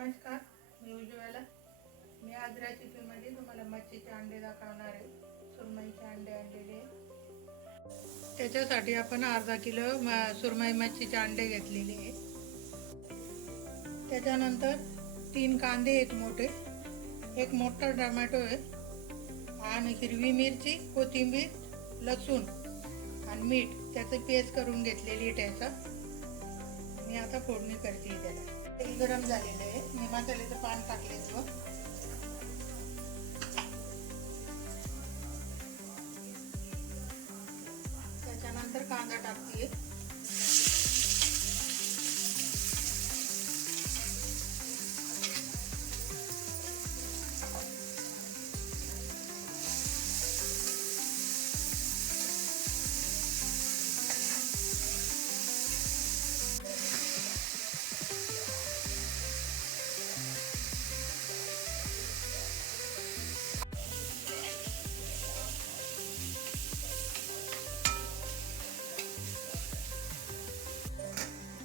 नमस्कार, मी उज्ज्वला. मी आज रेसिपीमध्ये तुम्हाला मच्छीचे अंडे दाखवणार आहे. सुरमईचे अंडे आणलेले. त्याच्यासाठी आपण अर्धा किलो सुरमई मच्छीचे अंडे घेतलेले आहे. त्याच्यानंतर 3 कांदे, एक मोठा टोमॅटो आहे आणि हिरवी मिरची, कोथिंबीर, लसूण आणि मीठ त्याचं पेस्ट करून घेतलेली आहे. त्याचा मी आता फोडणी करते. त्याला तेल गरम झालेलं आहे. मी मसाल्याचं पान टाकले. त्याच्यानंतर कांदा टाकते.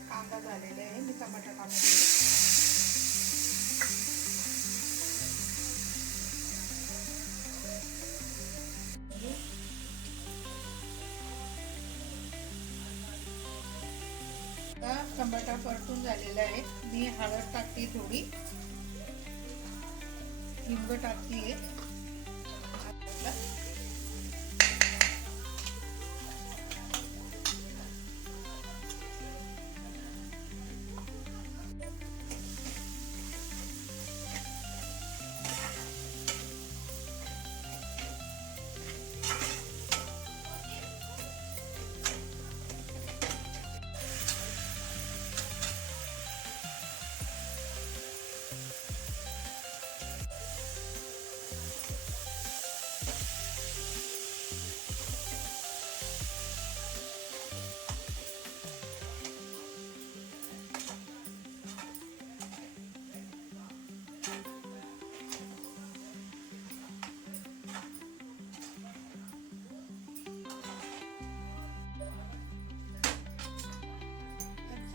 कांदा झालेला आहे. मी टमाटर टाकते. टमाटर परतून झालेला आहे. मी हळद टाकते, थोडी हिंग टाकते.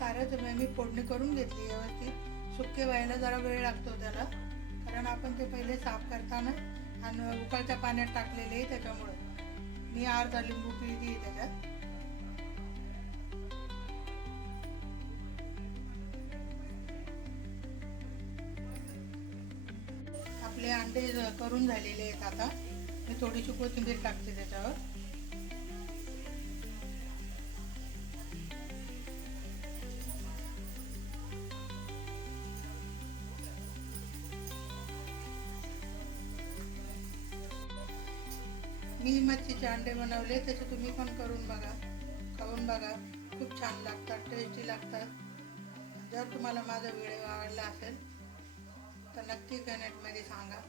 सारं मी फोडणी करून घेतली व्यवस्थित. सुके व्हायला जरा वेळ लागतो त्याला, कारण आपण ते पहिले साफ करताना आणि उकळत्या पाण्यात टाकलेले आहे. त्याच्यामुळं मी अर्धा लिंबू पिळली त्याच्यात. आपले अंडे करून झालेले आहेत. आता मी थोडीशी कोथिंबीर टाकते त्याच्यावर. मी मच्छीचे अंडे बनवले, त्याचे तुम्ही पण करून बघा, खाऊन बघा. खूप छान लागतात, टेस्टी लागतात. जर तुम्हाला माझा व्हिडिओ आवडला असेल तर नक्की कमेंटमध्ये सांगा.